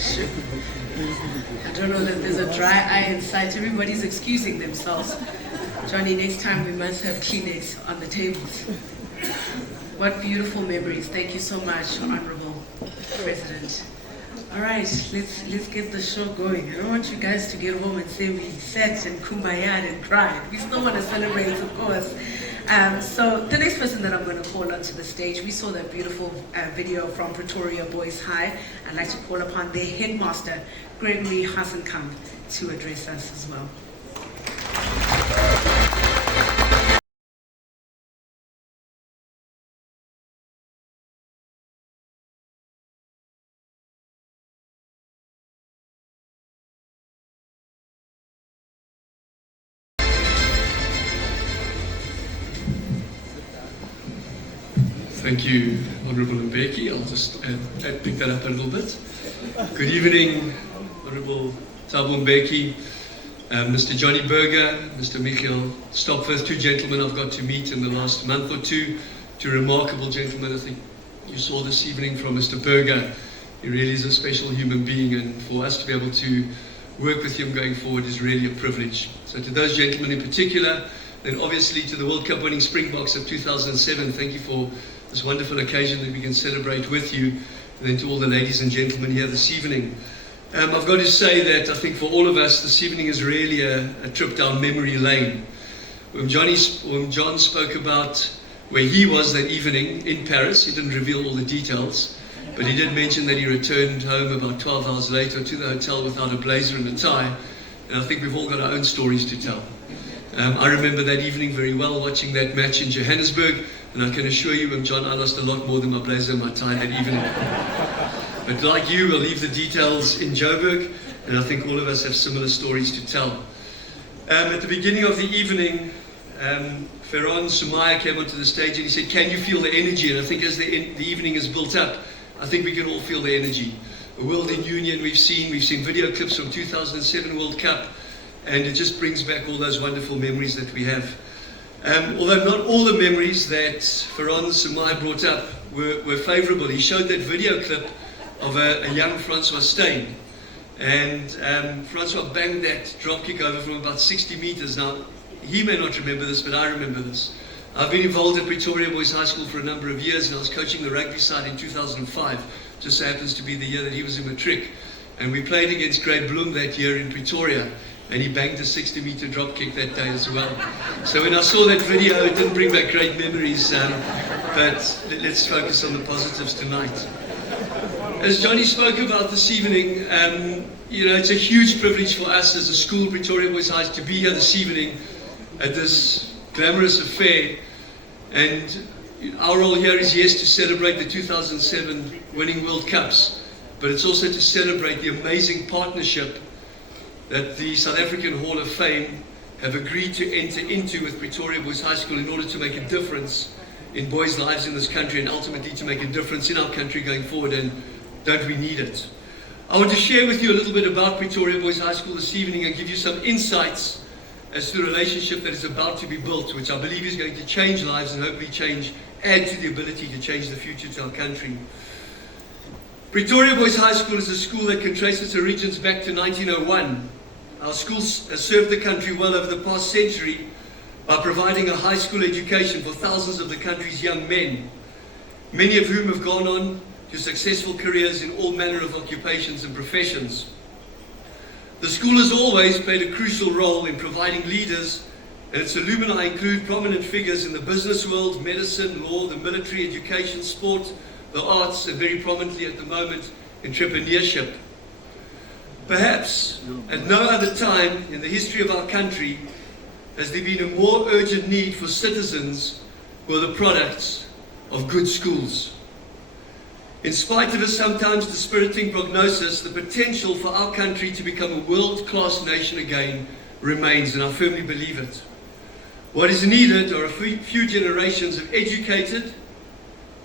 I don't know that there's a dry eye in sight. Everybody's excusing themselves. Johnny, next time we must have Kleenex on the tables. What beautiful memories. Thank you so much, Honorable President. All right, let's get the show going. I don't want you guys to get home and say we sat and kumbaya'd and cried. We still want to celebrate, of course. So the next person that I'm going to call onto the stage, we saw that beautiful video from Pretoria Boys High. I'd like to call upon their headmaster, Gregary Hassenkamp, to address us as well. Thank you, Honourable Mbeki. I'll just pick that up a little bit. Good evening, Honourable Thabo Mbeki, Mr. Johnny Berger, Mr. Michiel Stopford, two gentlemen I've got to meet in the last month or two remarkable gentlemen. I think you saw this evening from Mr. Berger. He really is a special human being, and for us to be able to work with him going forward is really a privilege. So to those gentlemen in particular, then obviously to the World Cup winning Springboks of 2007, thank you for this wonderful occasion that we can celebrate with you, and then to all the ladies and gentlemen here this evening. I've got to say that I think for all of us, this evening is really a trip down memory lane. When John spoke about where he was that evening in Paris, he didn't reveal all the details, but he did mention that he returned home about 12 hours later to the hotel without a blazer and a tie, and I think we've all got our own stories to tell. I remember that evening very well, watching that match in Johannesburg, and I can assure you, John, I lost a lot more than my blazer and my tie that evening. But like you, we'll leave the details in Joburg, and I think all of us have similar stories to tell. At the beginning of the evening, Ferran Sumaya came onto the stage and he said, "Can you feel the energy?" And I think as the evening is built up, I think we can all feel the energy. A world in union we've seen video clips from 2007 World Cup, and it just brings back all those wonderful memories that we have. Although not all the memories that Ferran Sumaya brought up were favourable. He showed that video clip of a young Francois Steyn, and Francois banged that drop kick over from about 60 metres. Now, he may not remember this, but I remember this. I've been involved at Pretoria Boys High School for a number of years, and I was coaching the rugby side in 2005. Just so happens to be the year that he was in matric. And we played against Great Bloem that year in Pretoria, and he banged a 60-metre drop kick that day as well. So when I saw that video, it didn't bring back great memories, but let's focus on the positives tonight. As Johnny spoke about this evening, it's a huge privilege for us as a school, Pretoria Boys High, to be here this evening at this glamorous affair. And our role here is, yes, to celebrate the 2007 winning World Cups, but it's also to celebrate the amazing partnership that the South African Hall of Fame have agreed to enter into with Pretoria Boys High School in order to make a difference in boys' lives in this country, and ultimately to make a difference in our country going forward, and don't we need it? I want to share with you a little bit about Pretoria Boys High School this evening and give you some insights as to the relationship that is about to be built, which I believe is going to change lives and hopefully add to the ability to change the future to our country. Pretoria Boys High School is a school that can trace its origins back to 1901. Our school has served the country well over the past century by providing a high school education for thousands of the country's young men, many of whom have gone on to successful careers in all manner of occupations and professions. The school has always played a crucial role in providing leaders, and its alumni include prominent figures in the business world, medicine, law, the military, education, sport, the arts, and very prominently at the moment, entrepreneurship. Perhaps at no other time in the history of our country has there been a more urgent need for citizens who are the products of good schools. In spite of a sometimes dispiriting prognosis, the potential for our country to become a world-class nation again remains, and I firmly believe it. What is needed are a few generations of educated,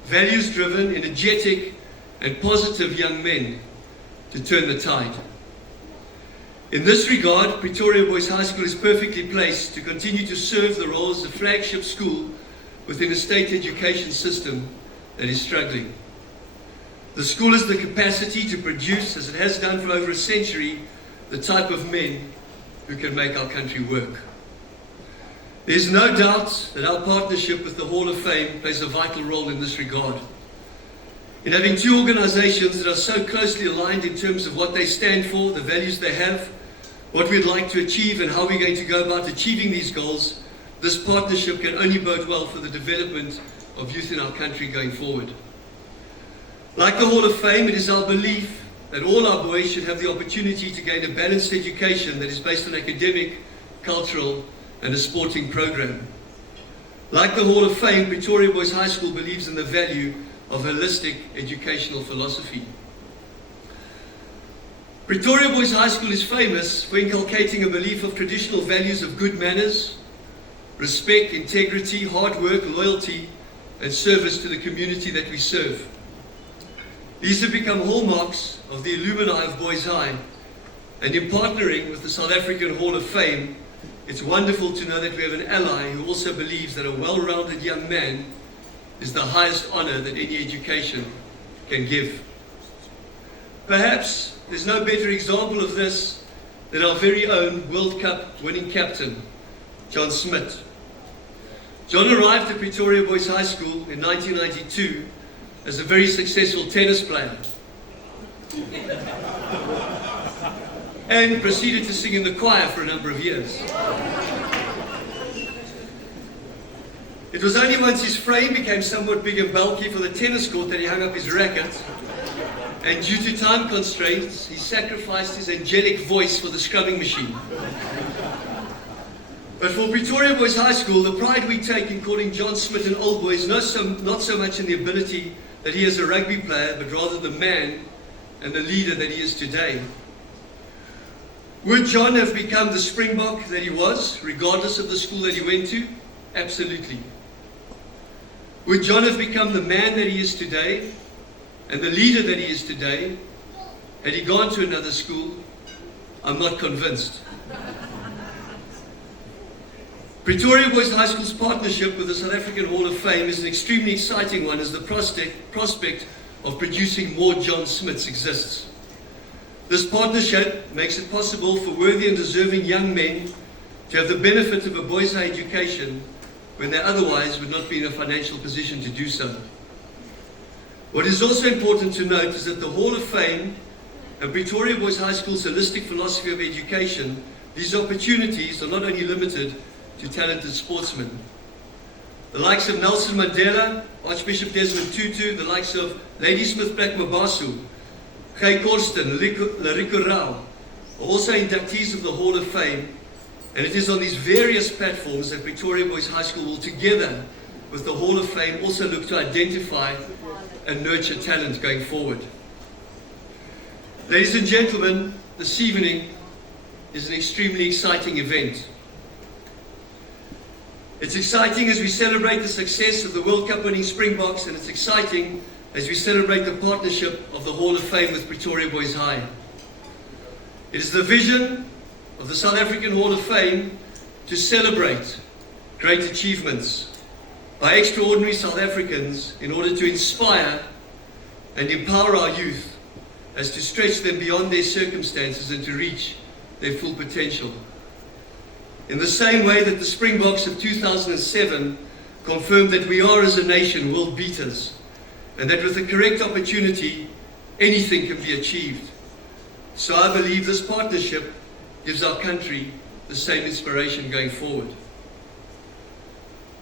values-driven, energetic, and positive young men to turn the tide. In this regard, Pretoria Boys High School is perfectly placed to continue to serve the role as the flagship school within a state education system that is struggling. The school has the capacity to produce, as it has done for over a century, the type of men who can make our country work. There's no doubt that our partnership with the Hall of Fame plays a vital role in this regard. In having two organizations that are so closely aligned in terms of what they stand for, the values they have, what we'd like to achieve and how we're going to go about achieving these goals, this partnership can only bode well for the development of youth in our country going forward. Like the Hall of Fame, it is our belief that all our boys should have the opportunity to gain a balanced education that is based on academic, cultural, and a sporting program. Like the Hall of Fame, Pretoria Boys High School believes in the value of holistic educational philosophy. Pretoria Boys High School is famous for inculcating a belief of traditional values of good manners, respect, integrity, hard work, loyalty, and service to the community that we serve. These have become hallmarks of the alumni of Boys High, and in partnering with the South African Hall of Fame, it's wonderful to know that we have an ally who also believes that a well-rounded young man is the highest honor that any education can give. Perhaps there's no better example of this than our very own World Cup winning captain, John Smith. John arrived at Pretoria Boys High School in 1992 as a very successful tennis player and proceeded to sing in the choir for a number of years. It was only once his frame became somewhat big and bulky for the tennis court that he hung up his racket, and due to time constraints, he sacrificed his angelic voice for the scrubbing machine. But for Pretoria Boys High School, the pride we take in calling John Smith an old boy is not so much in the ability that he is a rugby player, but rather the man and the leader that he is today. Would John have become the Springbok that he was, regardless of the school that he went to? Absolutely. Would John have become the man that he is today and the leader that he is today had he gone to another school? I'm not convinced. Pretoria Boys High School's partnership with the South African Hall of Fame is an extremely exciting one as the prospect of producing more John Smiths exists. This partnership makes it possible for worthy and deserving young men to have the benefit of a boys' high education when they otherwise would not be in a financial position to do so. What is also important to note is that the Hall of Fame and Pretoria Boys High School's holistic philosophy of education, these opportunities are not only limited to talented sportsmen. The likes of Nelson Mandela, Archbishop Desmond Tutu, the likes of Ladysmith Black Mabaso, Guy Korsten, Lariko Rao, are also inductees of the Hall of Fame, and it is on these various platforms that Pretoria Boys High School will, together with the Hall of Fame, also look to identify and nurture talent going forward. Ladies and gentlemen, this evening is an extremely exciting event. It's exciting as we celebrate the success of the World Cup winning Springboks, and it's exciting as we celebrate the partnership of the Hall of Fame with Pretoria Boys High. It is the vision of the South African Hall of Fame to celebrate great achievements by extraordinary South Africans in order to inspire and empower our youth as to stretch them beyond their circumstances and to reach their full potential. In the same way that the Springboks of 2007 confirmed that we are as a nation world beaters and that with the correct opportunity anything can be achieved, so I believe this partnership gives our country the same inspiration going forward.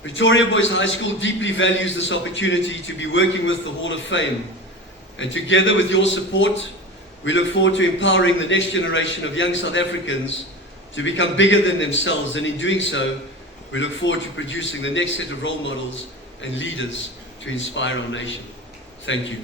Pretoria Boys High School deeply values this opportunity to be working with the Hall of Fame, and together with your support we look forward to empowering the next generation of young South Africans to become bigger than themselves, and in doing so, we look forward to producing the next set of role models and leaders to inspire our nation. Thank you.